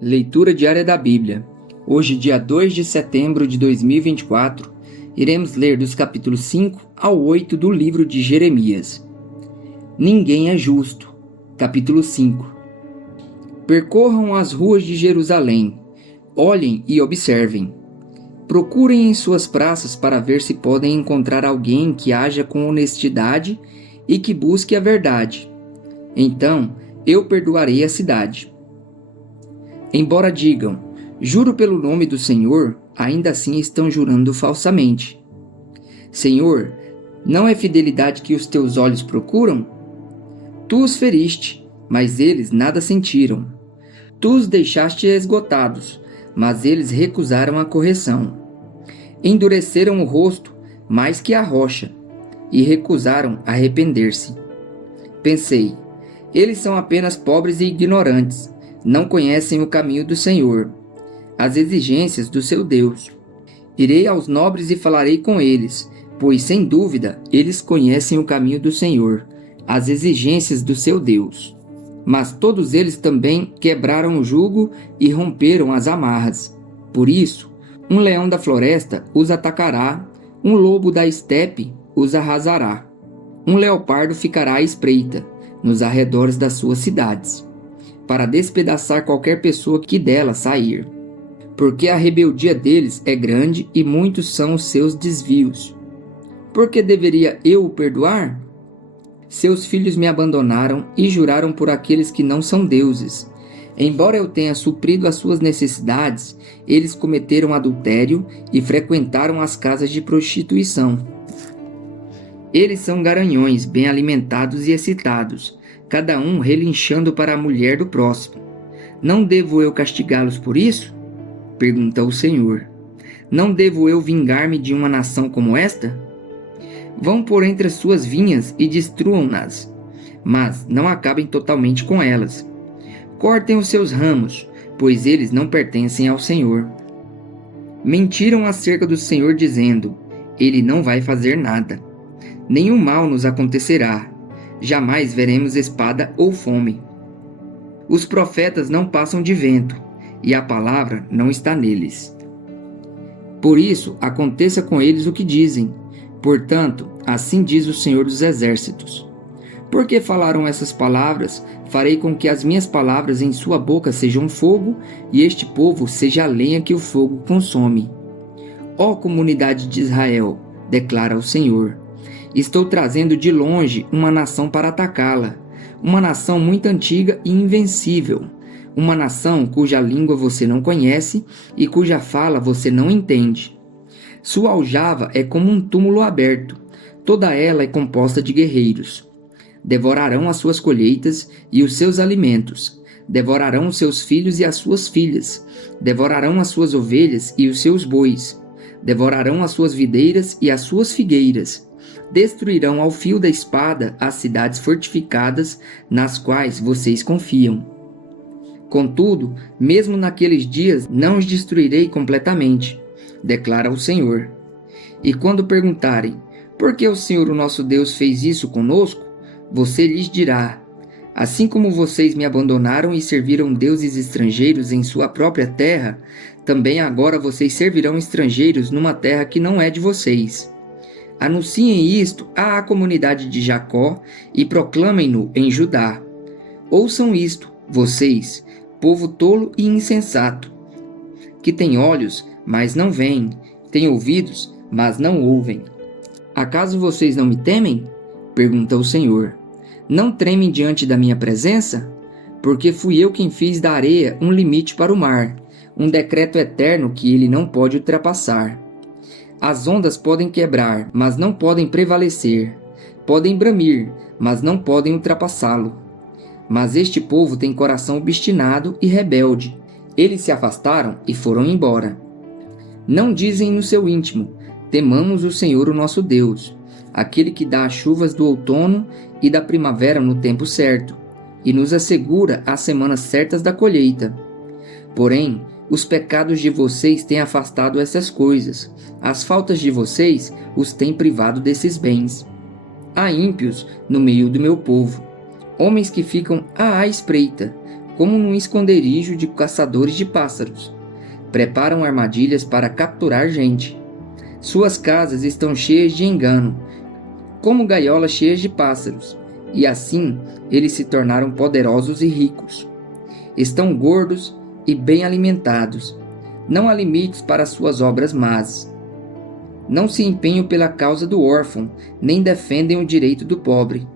Leitura diária da Bíblia. Hoje, dia 2 de setembro de 2024, iremos ler dos capítulos 5 ao 8 do livro de Jeremias. Ninguém é justo. Capítulo 5. Percorram as ruas de Jerusalém. Olhem e observem. Procurem em suas praças para ver se podem encontrar alguém que haja com honestidade e que busque a verdade. Então, eu perdoarei a cidade. Embora digam, juro pelo nome do Senhor, ainda assim estão jurando falsamente. Senhor, não é fidelidade que os teus olhos procuram? Tu os feriste, mas eles nada sentiram. Tu os deixaste esgotados, mas eles recusaram a correção. Endureceram o rosto mais que a rocha, e recusaram arrepender-se. Pensei, eles são apenas pobres e ignorantes, não conhecem o caminho do Senhor, as exigências do seu Deus. Irei aos nobres e falarei com eles, pois sem dúvida eles conhecem o caminho do Senhor, as exigências do seu Deus. Mas todos eles também quebraram o jugo e romperam as amarras. Por isso, um leão da floresta os atacará, um lobo da estepe os arrasará. Um leopardo ficará à espreita, nos arredores das suas cidades, para despedaçar qualquer pessoa que dela sair. Porque a rebeldia deles é grande e muitos são os seus desvios. Por que deveria eu o perdoar? Seus filhos me abandonaram e juraram por aqueles que não são deuses. Embora eu tenha suprido as suas necessidades, eles cometeram adultério e frequentaram as casas de prostituição. Eles são garanhões bem alimentados e excitados, cada um relinchando para a mulher do próximo. Não devo eu castigá-los por isso? Pergunta o Senhor. Não devo eu vingar-me de uma nação como esta? Vão por entre as suas vinhas e destruam-nas, mas não acabem totalmente com elas. Cortem os seus ramos, pois eles não pertencem ao Senhor. Mentiram acerca do Senhor dizendo, Ele não vai fazer nada. Nenhum mal nos acontecerá. Jamais veremos espada ou fome. Os profetas não passam de vento, e a palavra não está neles. Por isso, aconteça com eles o que dizem. Portanto, assim diz o Senhor dos Exércitos. Porque falaram essas palavras, farei com que as minhas palavras em sua boca sejam fogo, e este povo seja a lenha que o fogo consome. Ó comunidade de Israel, declara o Senhor, estou trazendo de longe uma nação para atacá-la, uma nação muito antiga e invencível, uma nação cuja língua você não conhece e cuja fala você não entende. Sua aljava é como um túmulo aberto, toda ela é composta de guerreiros. Devorarão as suas colheitas e os seus alimentos, devorarão os seus filhos e as suas filhas, devorarão as suas ovelhas e os seus bois, devorarão as suas videiras e as suas figueiras, destruirão ao fio da espada as cidades fortificadas nas quais vocês confiam. Contudo, mesmo naqueles dias não os destruirei completamente, declara o Senhor. E quando perguntarem, por que o Senhor o nosso Deus fez isso conosco? Você lhes dirá, assim como vocês me abandonaram e serviram deuses estrangeiros em sua própria terra, também agora vocês servirão estrangeiros numa terra que não é de vocês. Anunciem isto à comunidade de Jacó e proclamem-no em Judá. Ouçam isto, vocês, povo tolo e insensato, que tem olhos, mas não veem, tem ouvidos, mas não ouvem. Acaso vocês não me temem? Pergunta o Senhor. Não tremem diante da minha presença? Porque fui eu quem fiz da areia um limite para o mar, um decreto eterno que ele não pode ultrapassar. As ondas podem quebrar, mas não podem prevalecer. Podem bramir, mas não podem ultrapassá-lo. Mas este povo tem coração obstinado e rebelde. Eles se afastaram e foram embora. Não dizem no seu íntimo, temamos o Senhor o nosso Deus, aquele que dá as chuvas do outono e da primavera no tempo certo, e nos assegura as semanas certas da colheita. Porém, os pecados de vocês têm afastado essas coisas, as faltas de vocês os têm privado desses bens. Há ímpios no meio do meu povo, homens que ficam à espreita, como num esconderijo de caçadores de pássaros. Preparam armadilhas para capturar gente. Suas casas estão cheias de engano, como gaiolas cheias de pássaros, e assim eles se tornaram poderosos e ricos. Estão gordos e bem alimentados. Não há limites para suas obras más. Não se empenham pela causa do órfão, nem defendem o direito do pobre.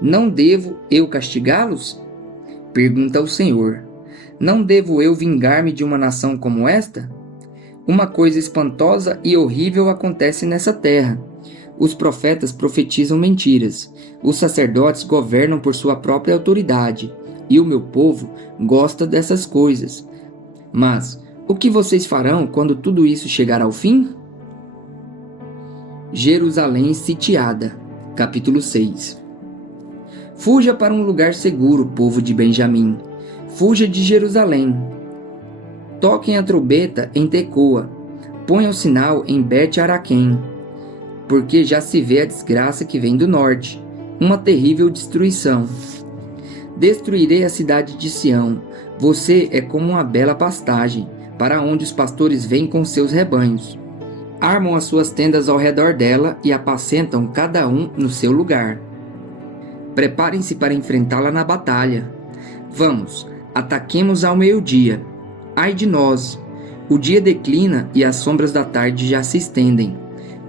Não devo eu castigá-los? Pergunta o Senhor. Não devo eu vingar-me de uma nação como esta? Uma coisa espantosa e horrível acontece nessa terra. Os profetas profetizam mentiras. Os sacerdotes governam por sua própria autoridade. E o meu povo gosta dessas coisas. Mas o que vocês farão quando tudo isso chegar ao fim? Jerusalém sitiada. Capítulo 6. Fuja para um lugar seguro, povo de Benjamim. Fuja de Jerusalém. Toquem a trombeta em Tecoa. Ponham sinal em Bet-Araquém. Porque já se vê a desgraça que vem do norte, uma terrível destruição. Destruirei a cidade de Sião. Você é como uma bela pastagem, para onde os pastores vêm com seus rebanhos. Armam as suas tendas ao redor dela e apacentam cada um no seu lugar. Preparem-se para enfrentá-la na batalha. Vamos, ataquemos ao meio-dia. Ai de nós! O dia declina e as sombras da tarde já se estendem.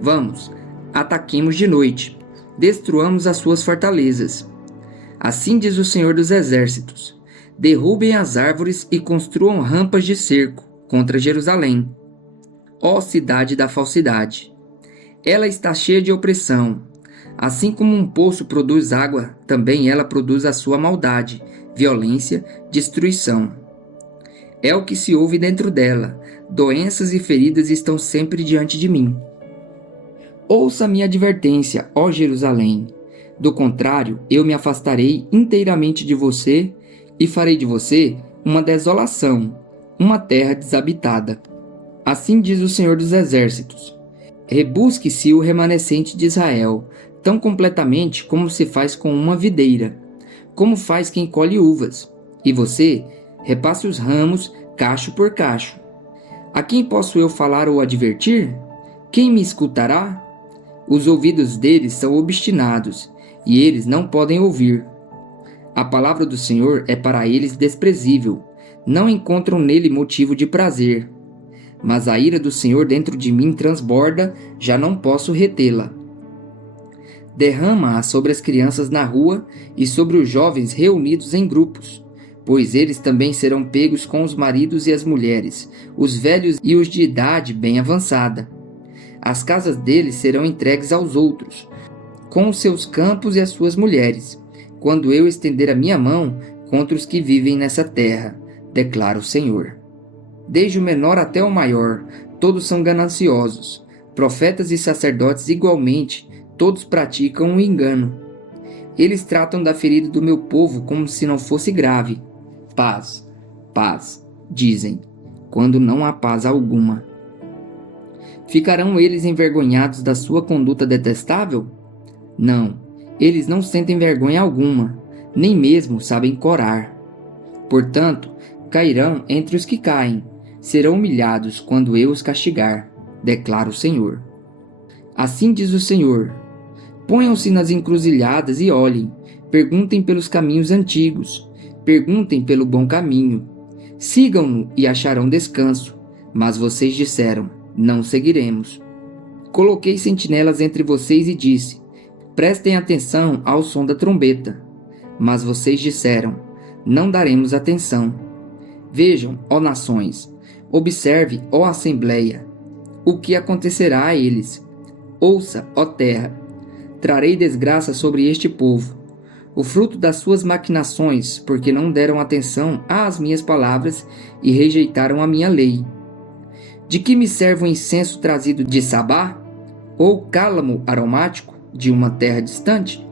Vamos, ataquemos de noite. Destruamos as suas fortalezas. Assim diz o Senhor dos Exércitos. Derrubem as árvores e construam rampas de cerco contra Jerusalém. Ó cidade da falsidade! Ela está cheia de opressão. Assim como um poço produz água, também ela produz a sua maldade, violência, destruição. É o que se ouve dentro dela. Doenças e feridas estão sempre diante de mim. Ouça minha advertência, ó Jerusalém. Do contrário, eu me afastarei inteiramente de você e farei de você uma desolação, uma terra desabitada. Assim diz o Senhor dos Exércitos. Rebusque-se o remanescente de Israel, tão completamente como se faz com uma videira, como faz quem colhe uvas. E você, repasse os ramos, cacho por cacho. A quem posso eu falar ou advertir? Quem me escutará? Os ouvidos deles são obstinados, e eles não podem ouvir. A palavra do Senhor é para eles desprezível, não encontram nele motivo de prazer. Mas a ira do Senhor dentro de mim transborda, já não posso retê-la. Derrama-a sobre as crianças na rua e sobre os jovens reunidos em grupos, pois eles também serão pegos com os maridos e as mulheres, os velhos e os de idade bem avançada. As casas deles serão entregues aos outros, com os seus campos e as suas mulheres, quando eu estender a minha mão contra os que vivem nessa terra, declara o Senhor. Desde o menor até o maior, todos são gananciosos. Profetas e sacerdotes igualmente, todos praticam o engano. Eles tratam da ferida do meu povo como se não fosse grave. Paz, paz, dizem, quando não há paz alguma. Ficarão eles envergonhados da sua conduta detestável? Não, eles não sentem vergonha alguma, nem mesmo sabem corar. Portanto, cairão entre os que caem, serão humilhados quando eu os castigar, declara o Senhor. Assim diz o Senhor: ponham-se nas encruzilhadas e olhem, perguntem pelos caminhos antigos, perguntem pelo bom caminho. Sigam-no e acharão descanso, mas vocês disseram: não seguiremos. Coloquei sentinelas entre vocês e disse: prestem atenção ao som da trombeta. Mas vocês disseram: não daremos atenção. Vejam, ó nações, observe, ó assembleia, o que acontecerá a eles. Ouça, ó terra, trarei desgraça sobre este povo, o fruto das suas maquinações, porque não deram atenção às minhas palavras e rejeitaram a minha lei. De que me serve o incenso trazido de Sabá, ou cálamo aromático de uma terra distante?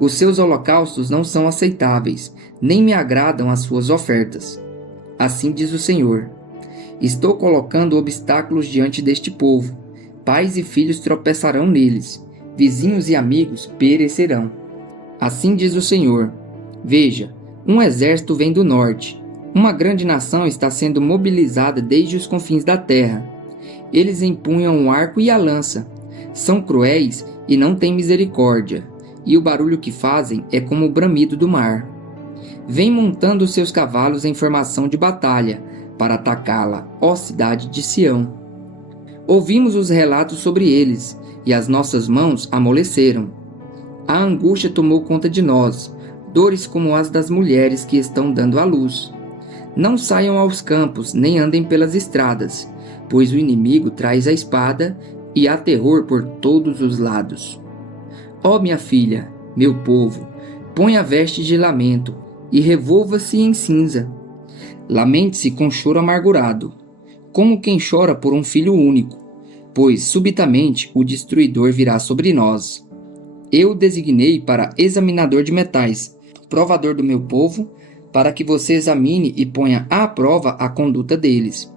Os seus holocaustos não são aceitáveis, nem me agradam as suas ofertas. Assim diz o Senhor: estou colocando obstáculos diante deste povo. Pais e filhos tropeçarão neles, vizinhos e amigos perecerão. Assim diz o Senhor: veja, Um exército vem do norte. Uma grande nação está sendo mobilizada desde os confins da terra. Eles empunham o arco e a lança. São cruéis e não têm misericórdia, e o barulho que fazem é como o bramido do mar. Vêm montando seus cavalos em formação de batalha, para atacá-la, ó cidade de Sião. Ouvimos os relatos sobre eles, e as nossas mãos amoleceram. A angústia tomou conta de nós, dores como as das mulheres que estão dando à luz. Não saiam aos campos, nem andem pelas estradas, pois o inimigo traz a espada e há terror por todos os lados. Ó minha filha, meu povo, ponha veste de lamento e revolva-se em cinza. Lamente-se com choro amargurado, como quem chora por um filho único, pois subitamente o destruidor virá sobre nós. Eu o designei para examinador de metais, provador do meu povo, para que você examine e ponha à prova a conduta deles.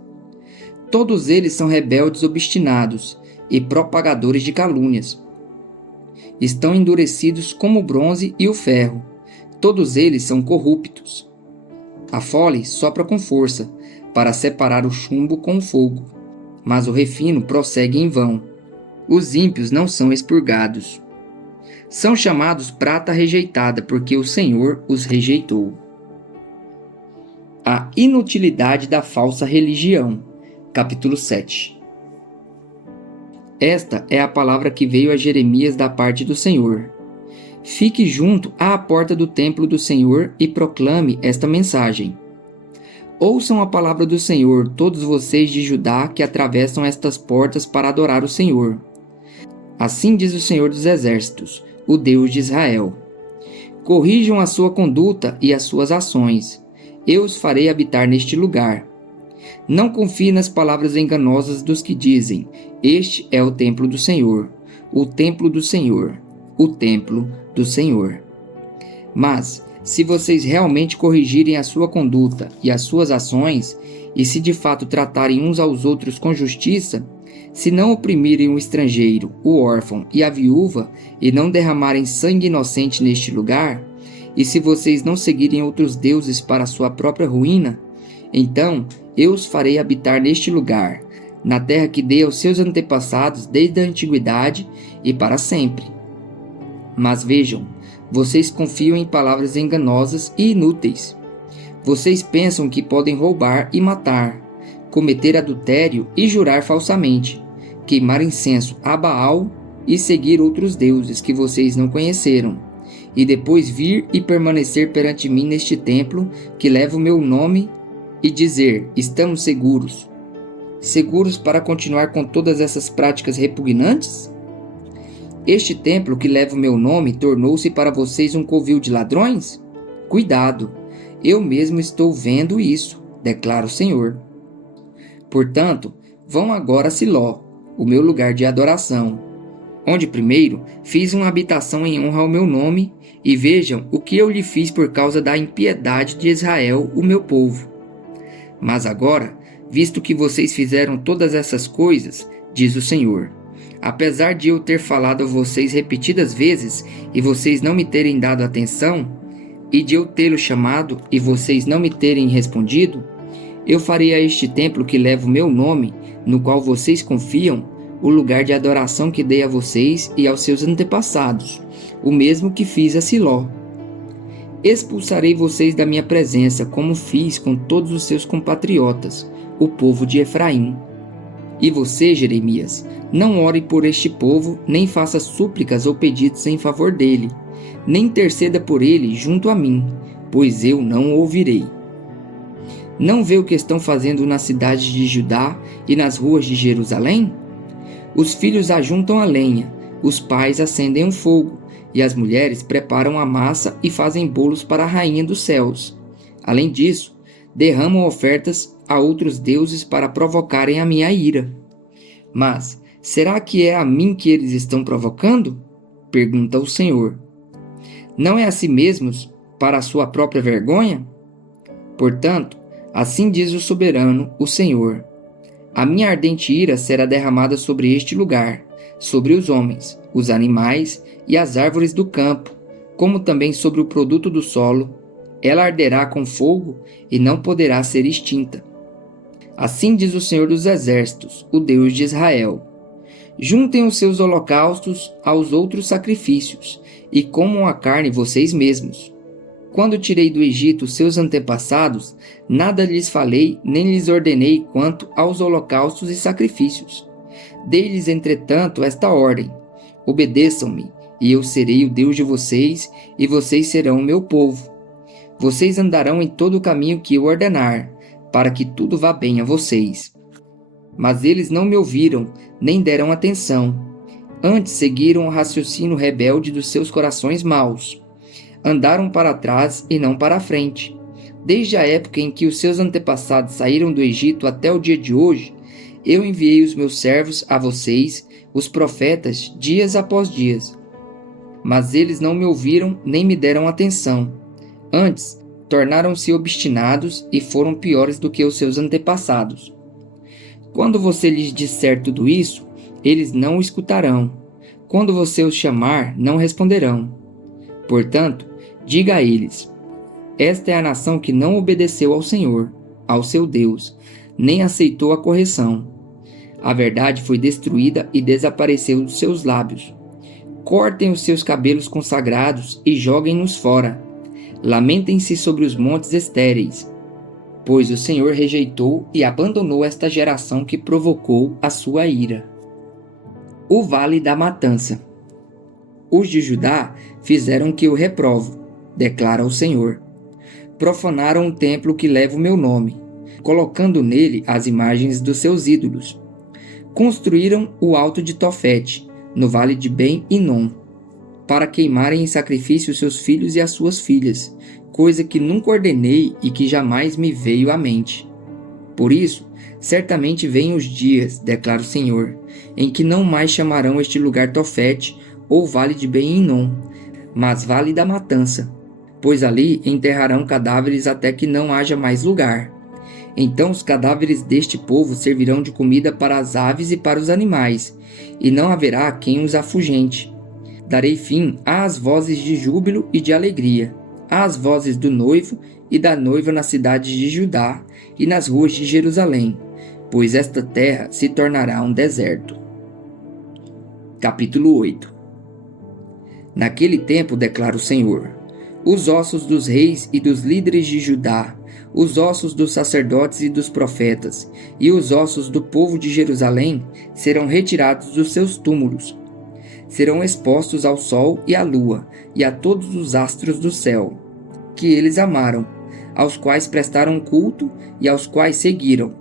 Todos eles são rebeldes obstinados e propagadores de calúnias. Estão endurecidos como o bronze e o ferro. Todos eles são corruptos. A fole sopra com força, para separar o chumbo com o fogo, mas o refino prossegue em vão. Os ímpios não são expurgados. São chamados prata rejeitada, porque o Senhor os rejeitou. A inutilidade da falsa religião. Capítulo 7. Esta é a palavra que veio a Jeremias da parte do Senhor. Fique junto à porta do templo do Senhor e proclame esta mensagem. Ouçam a palavra do Senhor, todos vocês de Judá que atravessam estas portas para adorar o Senhor. Assim diz o Senhor dos Exércitos, o Deus de Israel. Corrijam a sua conduta e as suas ações. Eu os farei habitar neste lugar. Não confie nas palavras enganosas dos que dizem: este é o templo do Senhor, o templo do Senhor, o templo do Senhor. Mas, se vocês realmente corrigirem a sua conduta e as suas ações, e se de fato tratarem uns aos outros com justiça, se não oprimirem o estrangeiro, o órfão e a viúva, e não derramarem sangue inocente neste lugar, e se vocês não seguirem outros deuses para a sua própria ruína, então eu os farei habitar neste lugar, na terra que dei aos seus antepassados desde a antiguidade e para sempre. Mas vejam, vocês confiam em palavras enganosas e inúteis. Vocês pensam que podem roubar e matar, cometer adultério e jurar falsamente, queimar incenso a Baal e seguir outros deuses que vocês não conheceram, e depois vir e permanecer perante mim neste templo que leva o meu nome e dizer: estamos seguros. Seguros para continuar com todas essas práticas repugnantes? Este templo que leva o meu nome tornou-se para vocês um covil de ladrões? Cuidado, eu mesmo estou vendo isso, declara o Senhor. Portanto, vão agora a Siló, o meu lugar de adoração, onde primeiro fiz uma habitação em honra ao meu nome, e vejam o que eu lhe fiz por causa da impiedade de Israel, o meu povo. Mas agora, visto que vocês fizeram todas essas coisas, diz o Senhor, apesar de eu ter falado a vocês repetidas vezes e vocês não me terem dado atenção, e de eu tê-lo chamado e vocês não me terem respondido, eu farei a este templo que leva o meu nome, no qual vocês confiam, o lugar de adoração que dei a vocês e aos seus antepassados, o mesmo que fiz a Siló. Expulsarei vocês da minha presença, como fiz com todos os seus compatriotas, o povo de Efraim. E você, Jeremias, não ore por este povo, nem faça súplicas ou pedidos em favor dele, nem interceda por ele junto a mim, pois eu não o ouvirei. Não vê o que estão fazendo nas cidades de Judá e nas ruas de Jerusalém? Os filhos ajuntam a lenha, os pais acendem um fogo, e as mulheres preparam a massa e fazem bolos para a rainha dos céus. Além disso, derramam ofertas a outros deuses para provocarem a minha ira. Mas, será que é a mim que eles estão provocando? Pergunta o Senhor. Não é a si mesmos para a sua própria vergonha? Portanto, assim diz o soberano, o Senhor: a minha ardente ira será derramada sobre este lugar, sobre os homens, os animais e as árvores do campo, como também sobre o produto do solo. ela arderá com fogo e não poderá ser extinta. Assim diz o Senhor dos Exércitos, o Deus de Israel: juntem os seus holocaustos aos outros sacrifícios, e comam a carne vocês mesmos. Quando tirei do Egito seus antepassados, nada lhes falei nem lhes ordenei quanto aos holocaustos e sacrifícios. Dei-lhes, entretanto, esta ordem: obedeçam-me, e eu serei o Deus de vocês, e vocês serão o meu povo. Vocês andarão em todo o caminho que eu ordenar, para que tudo vá bem a vocês. Mas eles não me ouviram, nem deram atenção. Antes seguiram o raciocínio rebelde dos seus corações maus. Andaram para trás e não para a frente. Desde a época em que os seus antepassados saíram do Egito até o dia de hoje, eu enviei os meus servos a vocês, os profetas, dias após dias. Mas eles não me ouviram nem me deram atenção. Antes, tornaram-se obstinados e foram piores do que os seus antepassados. Quando você lhes disser tudo isso, eles não o escutarão. Quando você os chamar, não responderão. Portanto, diga a eles: esta é a nação que não obedeceu ao Senhor, ao seu Deus, nem aceitou a correção. A verdade foi destruída e desapareceu dos seus lábios. Cortem os seus cabelos consagrados e joguem-nos fora. Lamentem-se sobre os montes estéreis, pois o Senhor rejeitou e abandonou esta geração que provocou a sua ira. O Vale da Matança. Os de Judá fizeram que eu reprovo, declara o Senhor. Profanaram o templo que leva o meu nome, colocando nele as imagens dos seus ídolos. Construíram o alto de Tofete, no vale de Ben-Hinom, para queimarem em sacrifício seus filhos e as suas filhas, coisa que nunca ordenei e que jamais me veio à mente. Por isso, certamente vêm os dias, declara o Senhor, em que não mais chamarão este lugar Tofete ou vale de Ben-Hinom, mas vale da matança, pois ali enterrarão cadáveres até que não haja mais lugar. Então os cadáveres deste povo servirão de comida para as aves e para os animais, e não haverá quem os afugente. Darei fim às vozes de júbilo e de alegria, às vozes do noivo e da noiva nas cidades de Judá e nas ruas de Jerusalém, pois esta terra se tornará um deserto. Capítulo 8. Naquele tempo, declara o Senhor, os ossos dos reis e dos líderes de Judá, os ossos dos sacerdotes e dos profetas, e os ossos do povo de Jerusalém serão retirados dos seus túmulos. Serão expostos ao sol e à lua, e a todos os astros do céu, que eles amaram, aos quais prestaram culto e aos quais seguiram,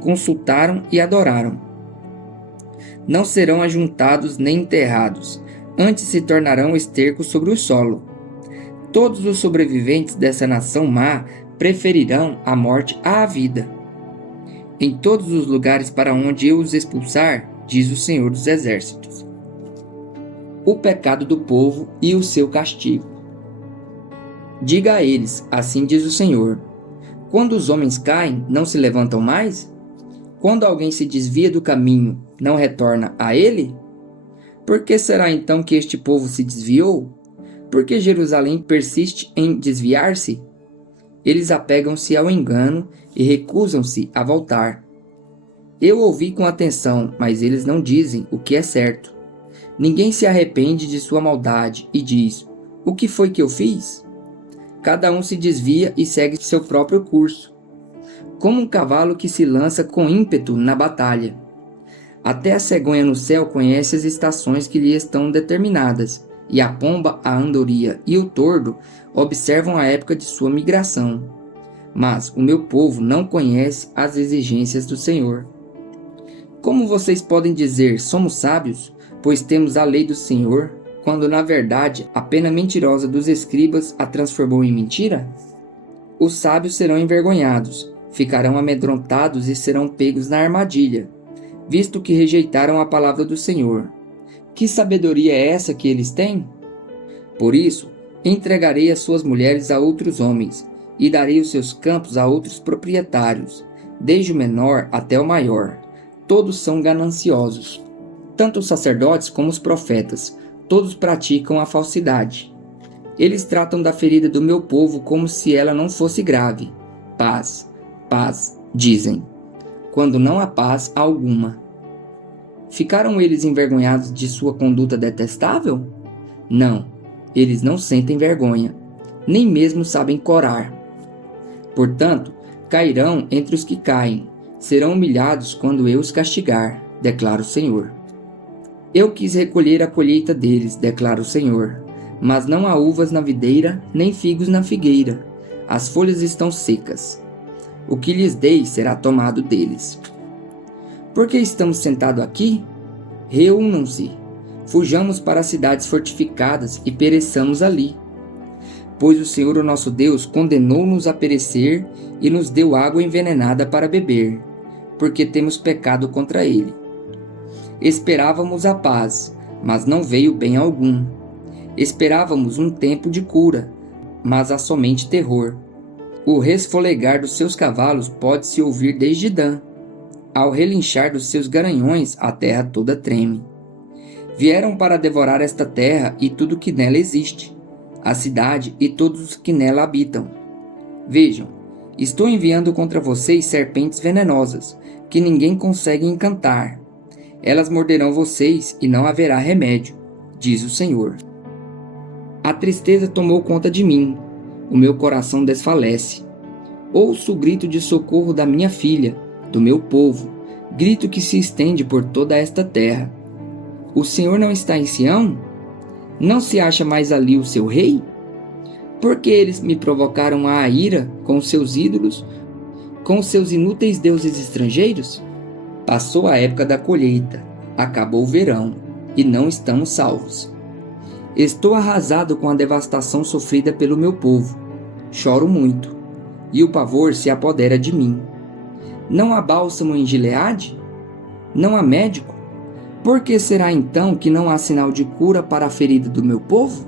consultaram e adoraram. Não serão ajuntados nem enterrados, antes se tornarão esterco sobre o solo. Todos os sobreviventes dessa nação má preferirão a morte à vida. Em todos os lugares para onde eu os expulsar, diz o Senhor dos Exércitos. O pecado do povo e o seu castigo. Diga a eles, assim diz o Senhor: quando os homens caem, não se levantam mais? Quando alguém se desvia do caminho, não retorna a ele? Por que será então que este povo se desviou? Por que Jerusalém persiste em desviar-se? Eles apegam-se ao engano e recusam-se a voltar. Eu ouvi com atenção, mas eles não dizem o que é certo. Ninguém se arrepende de sua maldade e diz: o que foi que eu fiz? Cada um se desvia e segue seu próprio curso, como um cavalo que se lança com ímpeto na batalha. Até a cegonha no céu conhece as estações que lhe estão determinadas, e a pomba, a andorinha e o tordo observam a época de sua migração. Mas o meu povo não conhece as exigências do Senhor. Como vocês podem dizer, somos sábios, pois temos a lei do Senhor, quando na verdade a pena mentirosa dos escribas a transformou em mentira? Os sábios serão envergonhados, ficarão amedrontados e serão pegos na armadilha, visto que rejeitaram a palavra do Senhor. Que sabedoria é essa que eles têm? Por isso, entregarei as suas mulheres a outros homens, e darei os seus campos a outros proprietários, desde o menor até o maior. Todos são gananciosos. Tanto os sacerdotes como os profetas, todos praticam a falsidade. Eles tratam da ferida do meu povo como se ela não fosse grave. Paz, paz, dizem, quando não há paz alguma. Ficaram eles envergonhados de sua conduta detestável? Não, eles não sentem vergonha, nem mesmo sabem corar. Portanto, cairão entre os que caem, serão humilhados quando eu os castigar, declara o Senhor. Eu quis recolher a colheita deles, declara o Senhor, mas não há uvas na videira, nem figos na figueira. As folhas estão secas. O que lhes dei será tomado deles. Por que estamos sentados aqui? Reúnam-se, fujamos para as cidades fortificadas e pereçamos ali. Pois o Senhor, o nosso Deus, condenou-nos a perecer e nos deu água envenenada para beber, porque temos pecado contra ele. Esperávamos a paz, mas não veio bem algum. Esperávamos um tempo de cura, mas há somente terror. O resfolegar dos seus cavalos pode-se ouvir desde Dan. Ao relinchar dos seus garanhões, a terra toda treme. Vieram para devorar esta terra e tudo que nela existe, a cidade e todos os que nela habitam. Vejam, estou enviando contra vocês serpentes venenosas, que ninguém consegue encantar. Elas morderão vocês e não haverá remédio, diz o Senhor. A tristeza tomou conta de mim, o meu coração desfalece. Ouço o grito de socorro da minha filha, do meu povo, grito que se estende por toda esta terra. O Senhor não está em Sião? Não se acha mais ali o seu rei? Porque eles me provocaram a ira com seus ídolos, com seus inúteis deuses estrangeiros? Passou a época da colheita, acabou o verão, e não estamos salvos. Estou arrasado com a devastação sofrida pelo meu povo. Choro muito, e o pavor se apodera de mim. Não há bálsamo em Gileade? Não há médico? Por que será então que não há sinal de cura para a ferida do meu povo?